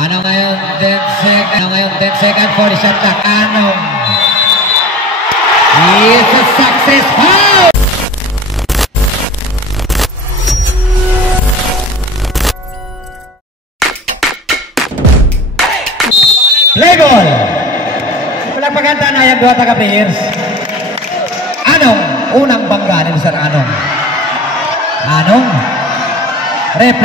Ano ngayon, 10 seconds for the shot clock. Anong is a success foul! Play ball! Walang pagkanta na yung dua taga-players. Anong unang bangga ni Mr. Anong? Anong? Rep.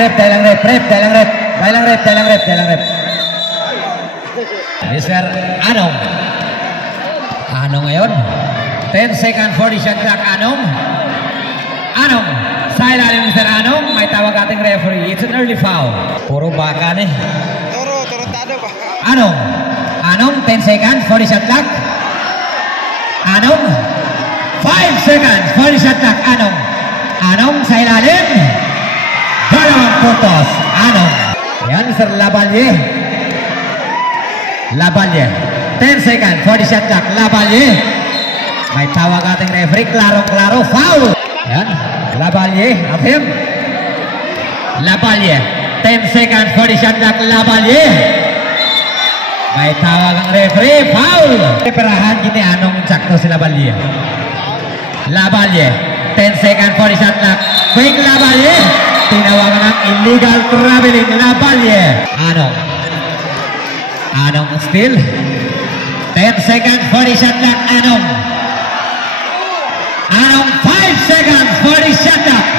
Mr. Anong. Anong ngayon? 10 seconds for the shot clock. Anong. Sa ilalim Mr. Anong, may tawag ating referee. It's an early foul. Puro baka ni. Tarantado ba? Anong, 10 seconds for the shot clock. Anong, 5 seconds for the shot clock. Anong sa ilalim. 2 puntos. Anong. Yan, Mr. Labalye. 10 seconds for the shot clock. Labalye. May tawag ating referee. Klaro, foul. Yan, Labalye. Up him. Labalye. 10 seconds for the shot clock. Labalye. May tawag ang referee. Foul. Perahan gini Anong sakto si Labalye. 10 seconds for the shot clock. Quick Labalye. Tinawagan ng illegal traveling. Labalye. Anong still. 10 seconds for the shot clock. Anong 5 seconds for the shot clock.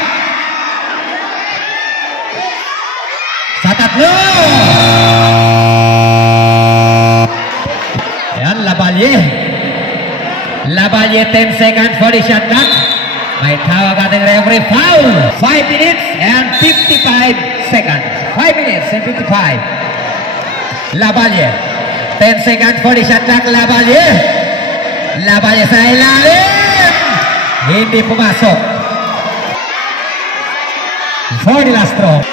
Sa tatlo. Ayan, Labalye 10 seconds for the shot clock. May tawag ating referee. Foul. 5 minutes and 55 seconds. 5 minutes and 55. Labalye 10 seconds for the shot clock. Labalye sa ilalim. Hindi pumasok. For the last throw.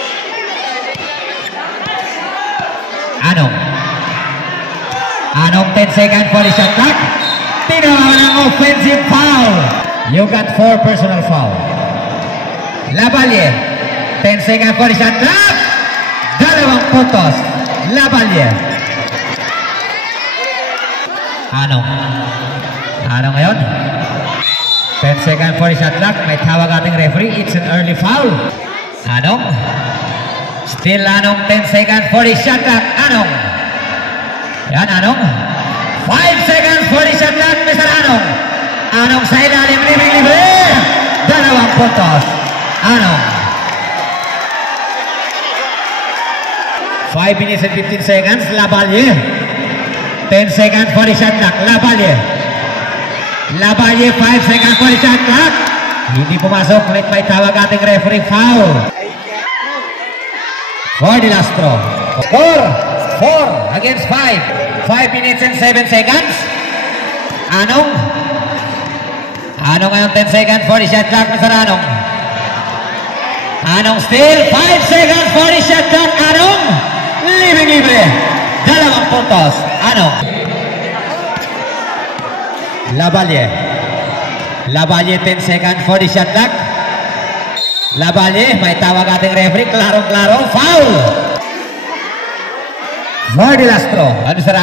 Anong 10 seconds for the shot clock. Tinawagan ng offensive foul. You got 4 personal foul. Labalye 10 seconds for the shot clock. 2 puntos. Labalye. Anong ngayon? 10 seconds for the shot clock. May tawag ating referee. It's an early foul. Still 10 seconds for the shot clock. Yan, 5 seconds for the shot clock, Mr. Anong sa ilalim, libre. 2 puntos. 5 minutes and 15 seconds. Labalye 10 seconds for the shot clock. Labalye 5 seconds for the shot clock. Hindi pumasok. May tawag ating referee. Foul. For the last throw. Score 4 against 5. 5 minutes and 7 seconds. Anong ngayon 10 seconds for the shot clock, Mr. Anong still 5 seconds for the shot clock. Libre. 2 puntos. Labalye 10 seconds for the shot clock. Labalye, may tawag ating referee. Klaro, foul. For the last throw. Mr.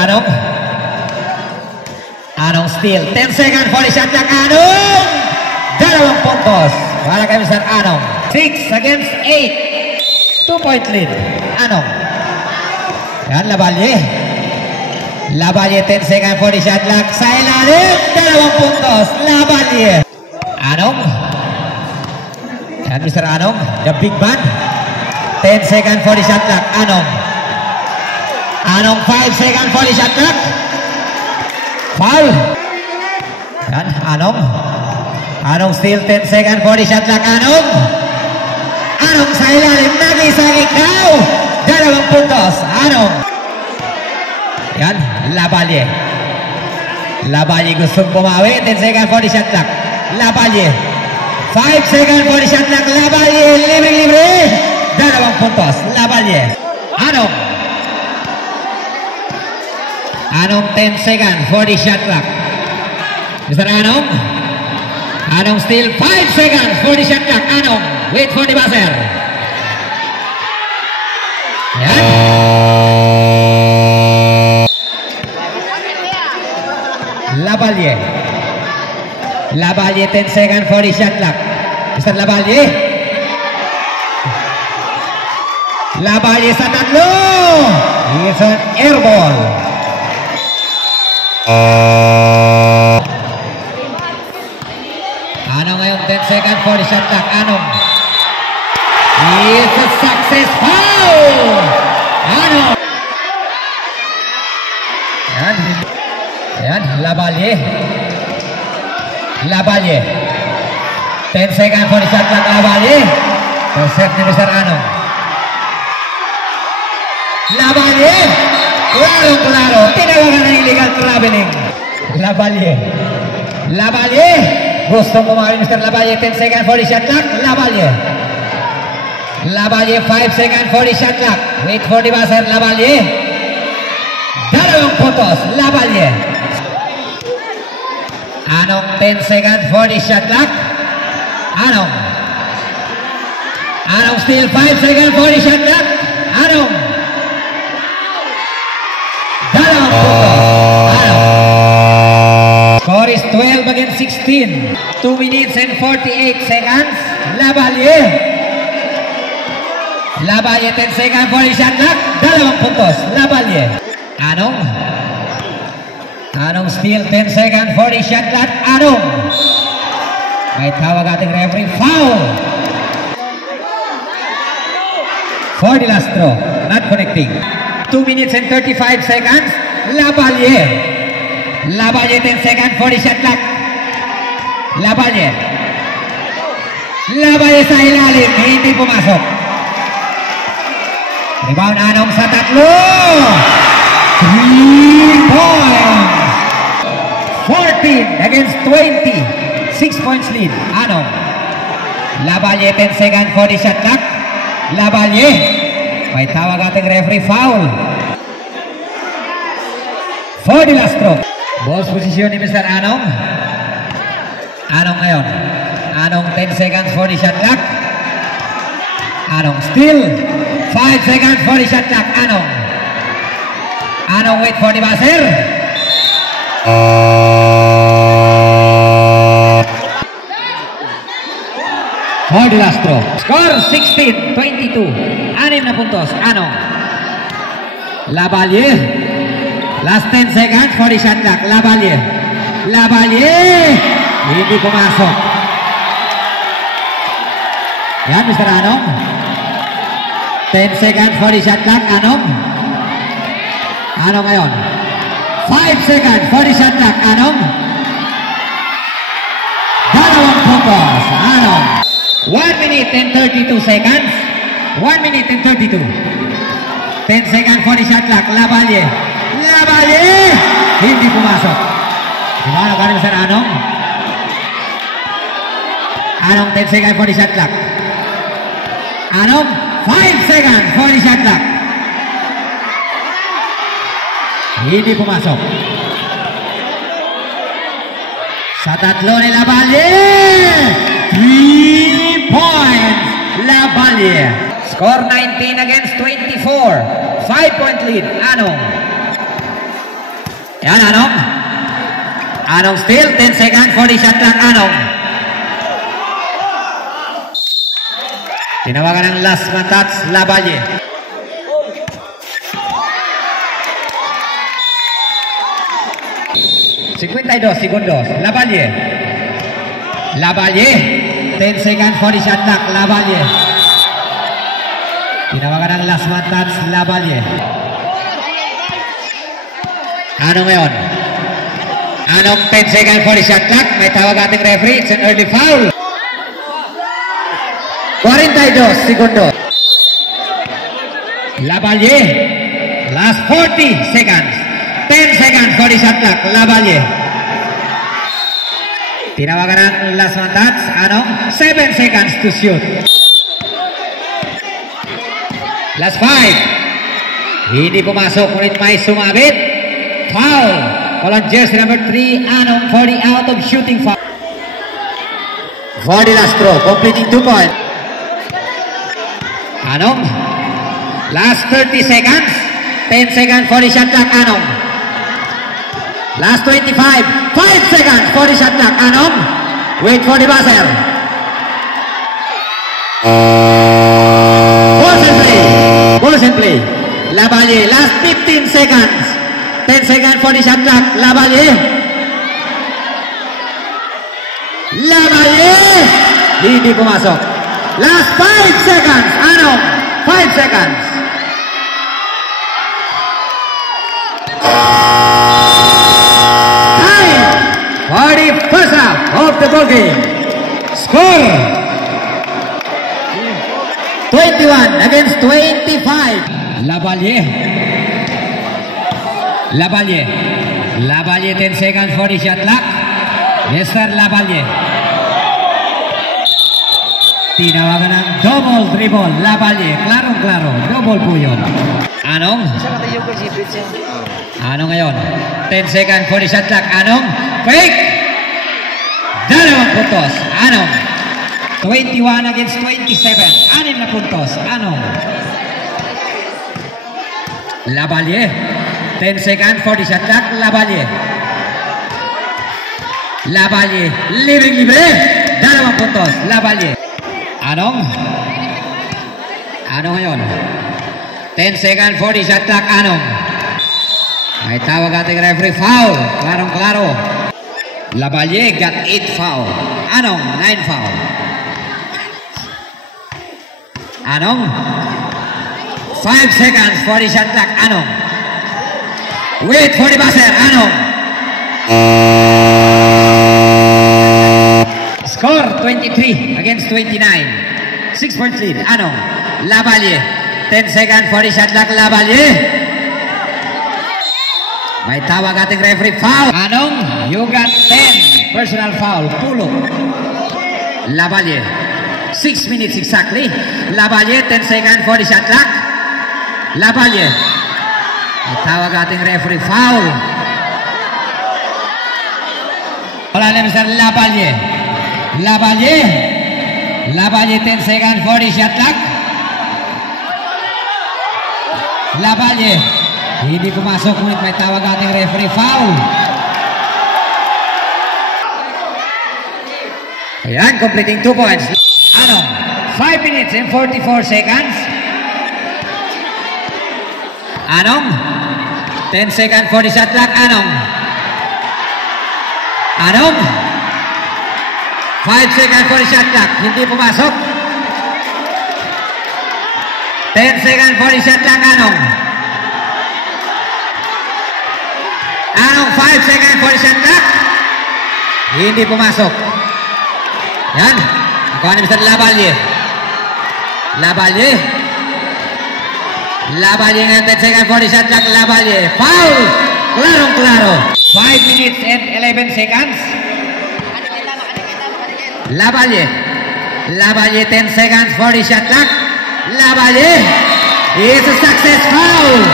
Anong still 10 seconds for the shot clock. 2 puntos para kay Mr. 6 against 8. 2-point lead. Yan, Labalye 10 seconds for the shot clock. Sa ilalim, 2 puntos. Labalye. Yan, Mr. the big man. 10 seconds for the shot clock. 5 seconds for the shot clock. Foul. Yan, Anong still 10 seconds for the shot clock. Anong sa ilalim, nag-isang ikaw. 2 puntos. Yan, Labalye gustong bumawi. 10 seconds for the shot clock. 5 seconds for the shot clock. Labalye, libre. 2 puntos. Labalye. Anong 10 seconds for the shot clock. Mr. Anong still 5 seconds for the shot clock. Wait for the buzzer. Yan. Laballe, 10 seconds for the shot clock. Mr. Laballe. Laballe sa tatlo. It's an air ball. Anong ngayon, 10 seconds for the shot clock. Anong? It's a success foul. Anong? Yan, Laballe. Laballe. 10 seconds for the shot clock, Laballe. Intercept ni Mr. Anong. Laballe. Klaro. Tinawagan ng illegal traveling. Laballe. Laballe. Gustong kumawin Mr. Laballe. 10 seconds for the shot clock, Laballe. Laballe, 5 seconds for the shot clock. Wait for the buzzer, Laballe. Dalawang puntos, Laballe. Anong, 10 seconds for the shot clock. Anong. Anong still 5 seconds for the shot clock. Anong. Dalawang puntos. Anong. Score is 12 against 16. 2 minutes and 48 seconds. Laballe. Laballe, 10 seconds for the shot clock. Dalawang puntos. Laballe. Anong. Anong still 10 seconds for the shot clock. Anong. May tawag ating referee. Foul. For the last throw. Not connecting. 2 minutes and 35 seconds. Laballe. Laballe, 10 seconds for the shot clock. Laballe. Laballe sa ilalim. Hindi pumasok. Rebound Anong sa tatlo. 3 points. 14 against 20. 6 points lead. Anong. Laballe, 10 seconds for the shot clock. Laballe. May tawag ating referee. Foul. For the last throw. Ball's position ni Mr. Anong. Anong ngayon. Anong, 10 seconds for the shot clock. Anong still 5 seconds for the shot clock. Anong. Anong, wait for the buzzer. For the last throw. Score 16-22. 6 na puntos. Anong. Laballe. Last 10 seconds for the shot clock. Laballe. Laballe. Hindi pumasok. Yan, Mr. Anong. 10 seconds for the shot clock. Anong. Anong ngayon. 5 seconds for the shot clock. Anong. Dalawang puntos. Anong. 1 minute and 32 seconds. 1 minute and 32. 10 seconds for the shot clock. Laballe. Laballe. Hindi pumasok. Diba? Nagkaroon Mr. Anong. Anong, 10 seconds for the shot clock. Anong, 5 seconds for the shot clock. Hindi pumasok. Sa tatlo ni Laballe. 3 points. Laballe. Score 19 against 24. 5-point lead. Anong. Yan, Anong. Anong still 10 seconds for the shot clock. Anong. Tinawagan ng last man touch. Laballe. segundos. Laballe. Laballe. 10 seconds for the shot clock. Laballe. Tinawagan ng last man touch. Laballe. Ano ngayon? Anong 10 seconds for the shot clock? May tawag ating referee. It's an early foul. 42 segundos. Laballe. Last 40 seconds. 10 seconds for the shot clock. Laballe. Tinawagan ng last one touch. Anong? 7 seconds to shoot. Last 5. Hindi pumasok. Ngunit may sumabit. Foul. Call on jersey number 3. Anong for the out of shooting foul. For the last throw. Completing 2 points. Anong. Last 30 seconds. 10 seconds for the shot clock. Anong. Last 25. 5 seconds for the shot clock. Anong. Wait for the buzzer. Balls and play. Balls and play. Lavalier, last 15 seconds. 10 seconds for the shot clock. Lavalier. Lavalier. Hindi pumasok. Last 5 seconds. Anong? 5 seconds. Time for the first half of the ball game. Score 21 against 25. Lavalier. Lavalier. Lavalier 10 seconds for the shot clock. Mr. Lavalier. Tinawagan ng double dribble. Lavalier. Klarong-klaro. Double po yun. Anong? Anong ngayon? 10 seconds for the shot clock. Anong? Fake! Dalawang puntos. Anong? 21 against 27. 6 na puntos. Anong? Lavalier. 10 seconds for the shot clock. Lavalier. Lavalier. Libre-libre. Dalawang puntos. Lavalier. Anong? Anong ngayon? 10 seconds for the shot clock. Anong? May tawag ating referee. Foul. Klarong-klaro. Lavalier got 8 foul. Anong? 9 foul. Anong? 5 seconds for the shot clock. Anong? Wait for the buzzer. Anong? Score 23 against 29. 6 points lead. Anong? Lavalier. 10 seconds for the shot clock. Lavalier. May tawag ating referee. Foul. Anong? You got 10. Personal foul. Pulo. Lavalier. 6 minutes exactly. Lavalier. 10 seconds for the shot clock. Lavalier. May tawag ating referee. Foul. Wala na Mr. Lavalier. Lavalier. Lavalier 10 seconds for the shot clock. Lavalier. Hindi pumasok ngunit may tawag ating referee. Foul. Ayan, completing 2 points. Anong? 5 minutes and 44 seconds. Anong? 10 seconds for the shot clock. Anong? Anong? 5 seconds for the shot clock. Hindi pumasok. 10 seconds for the shot clock. Anong? Anong? 5 seconds for the shot clock. Hindi pumasok. Yan. Nakuha ni Mr. Lavalier. Lavalier. Lavalier ngayon 10 seconds for the shot clock. Lavalier. Foul. Klarong-klaro. 5 minutes and 11 seconds. Lavalier. Lavalier 10 seconds for the shot clock. Lavalier. It's a success. Foul.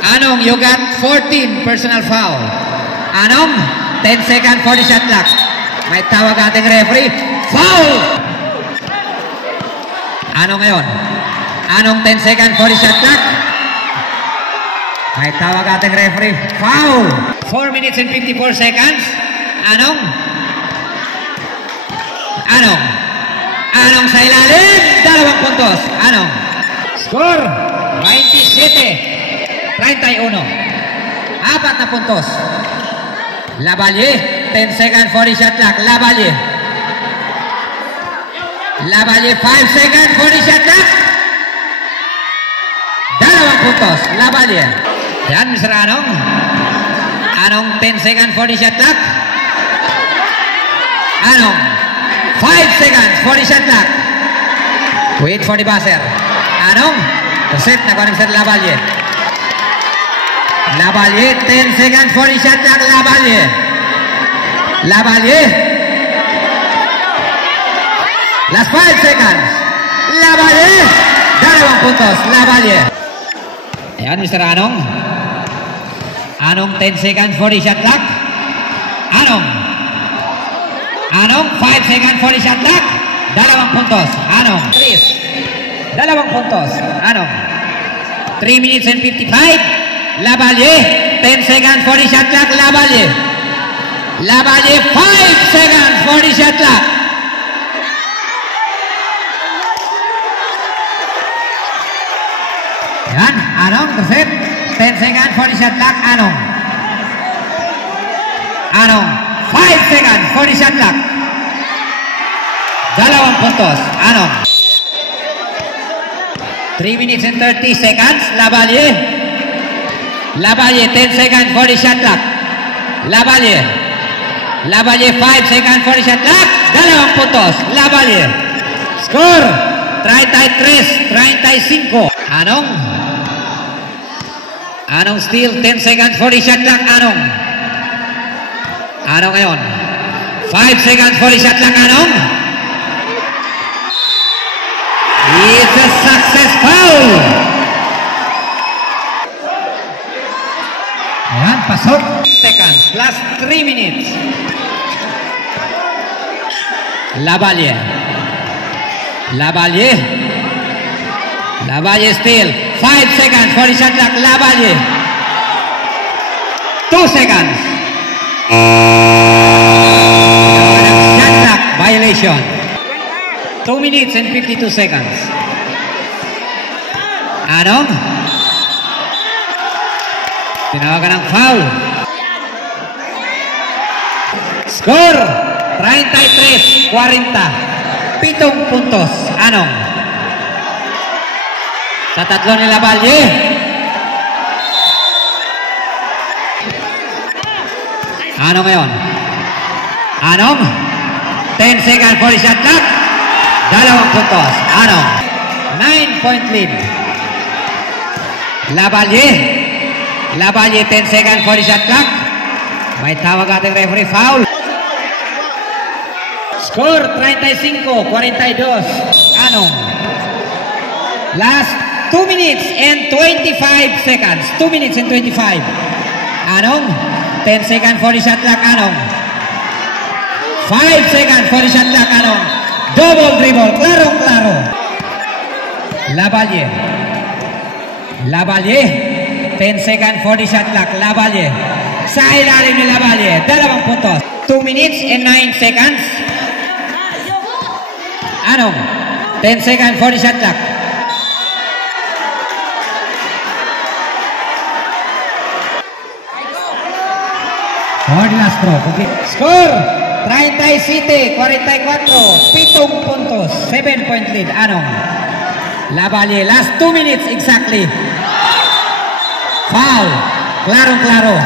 Anong, you got 14 personal foul. Anong, 10 seconds for the shot clock. May tawag ating referee. Foul. Anong ngayon? Anong 10 seconds for the shot clock. May tawag ating referee. Foul. 4 minutes and 54 seconds. Anong? Anong? Anong sa ilalim? 2 puntos. Anong? Score 27-31. 4 na puntos. Lavalier. 10 seconds for the shot clock. Lavalier. Lavalier. 5 seconds for the shot clock. 2 puntos. Lavalier. Yan, Mr. Anong. Anong 10 seconds for the shot clock. Anong 5 seconds for the shot clock. Wait for the buzzer. Anong set na ko ni Mr. Lavalier. Lavalier 10 seconds for the shot clock. Lavalier. Lavalier. Last 5 seconds. Lavalier. 2 puntos. Lavalier. Ayan, Mr. Anong. Anong 10 seconds for the shot clock. Anong. Anong 5 seconds for the shot clock. 2 puntos. Anong. 2 puntos. Anong. 3 minutes and 55. Lavalier. 10 seconds for the shot clock. Labalye. Labalye, 5 seconds for the shot clock. Yan, Anong, terset. 10 seconds for the shot clock. Anong. Anong, 5 seconds for the shot clock. 2 puntos. Anong. 3 minutes and 30 seconds. Labalye. Labalye, 10 seconds for the shot clock. Labalye. Labalye, 5 seconds for the shot clock. 2 puntos. Labalye. Score, 33-35. Anong. Anong still, 10 seconds for the shot clock. Anong. Anong ngayon. 5 seconds for the shot clock. Anong. It's a success foul. Ayan, pasok. Seconds plus 3 minutes. Labalye. Labalye. Labalye still. 5 seconds for the shot clock. Labalye. 2 seconds. Shot clock violation. 2 minutes and 52 seconds. Anong? Tinawagan ng foul. Score, 33-40. 7 puntos. Anong? Sa tatlo ni Labalye. Anong ngayon? Anong? 10 seconds for the shot clock. 2 puntos. Anong? 9-point lead. Labalye. Labalye, 10 seconds for the shot clock. May tawag ating referee, foul. Score, 35-42. Anong? Last 2 minutes and 25 seconds. 2 minutes and 25. Anong? 10 seconds for the shot clock. Anong? 5 seconds for the shot clock. Anong? Double dribble. Klaro-klaro. Labalye. Labalye. 10 seconds for the shot clock. Labalye. Sa ilalim ni Labalye. 2 puntos. 2 minutes and 9 seconds. Anong? 10 seconds for the shot clock. For the last throw. Okay. Score, 37-44. 7 puntos. 7-point lead. Anong? Labalye. Last 2 minutes exactly. Foul. Klaro-klaro.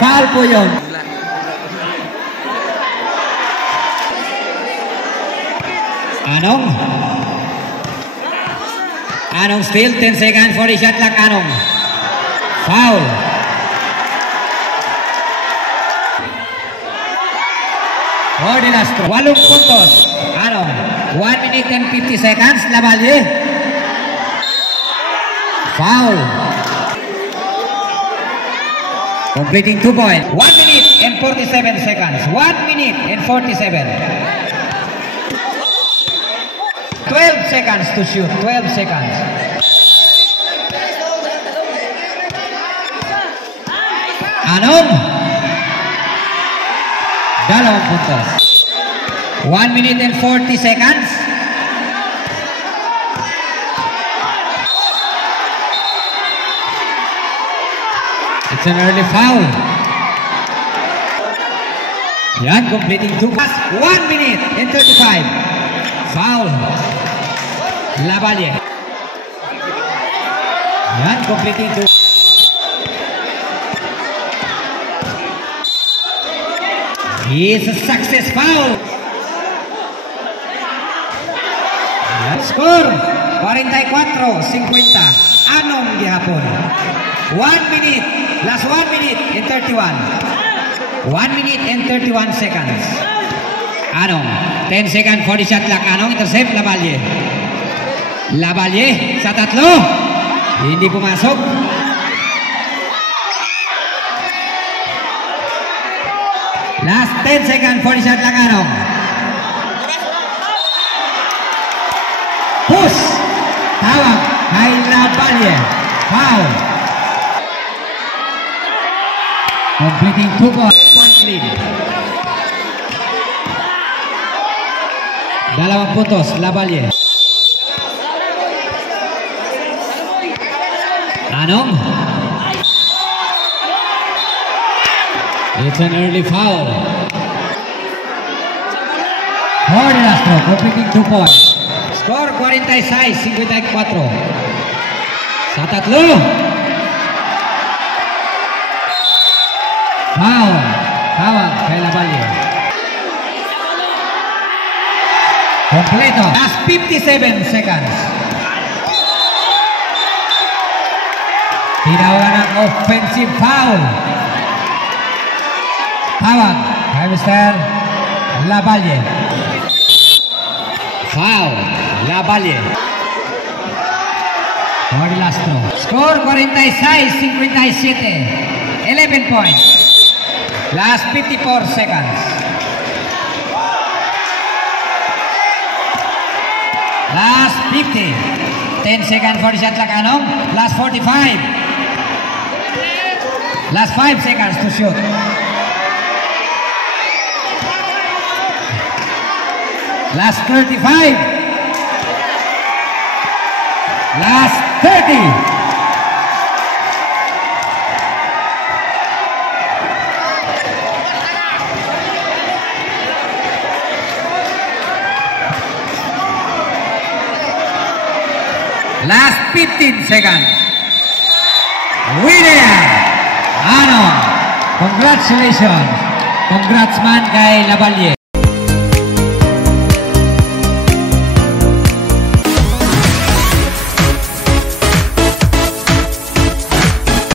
Foul po yun. Anong? Anong still 10 seconds for the shot clock. Anong? Foul. For the last throw. 8 puntos. Anong? 1 minute and 50 seconds. Labalye. Foul. Completing 2 points. 1 minute and 47 seconds. 1 minute and 47. 12 seconds to shoot. 12 seconds. Anong? 2 puntos. 1 minute and 40 seconds. It's an early foul. Yan, completing 2 passes. 1 minute and 35. Foul. Labalye. Yan, completing 2. It's a success foul. Yan, score. 44-50. Anong gihapon? 1 minute. Last 1 minute and 31. 1 minute and 31 seconds. Anong? 10 seconds for the shot clock. Anong? Intercept. Labalye. Labalye sa tatlo. Hindi pumasok. Last 10 seconds for the shot clock. Anong? Push. Tawag kay Labalye. Foul. Completing 2 points. Point lead. 2 puntos, Lavalle. Anong? It's an early foul. Jorge Castro, completing 2 points. Score 46-54. Sa tatlo. Foul. Foul kay Lavalle. Completo. Last 57 seconds. Tinawa ng offensive foul. Tawag kay Mr. Lavalle. Foul. Lavalle. Jorge Castro. Score 46-57. 11 points. Last 54 seconds. Last 50. 10 seconds for the shot clock. Anong? Last 45. Last 5 seconds to shoot. Last 35. Last 30. Last 15 seconds. Winner! Ano? Congratulations. Congrats man kay Lavalle.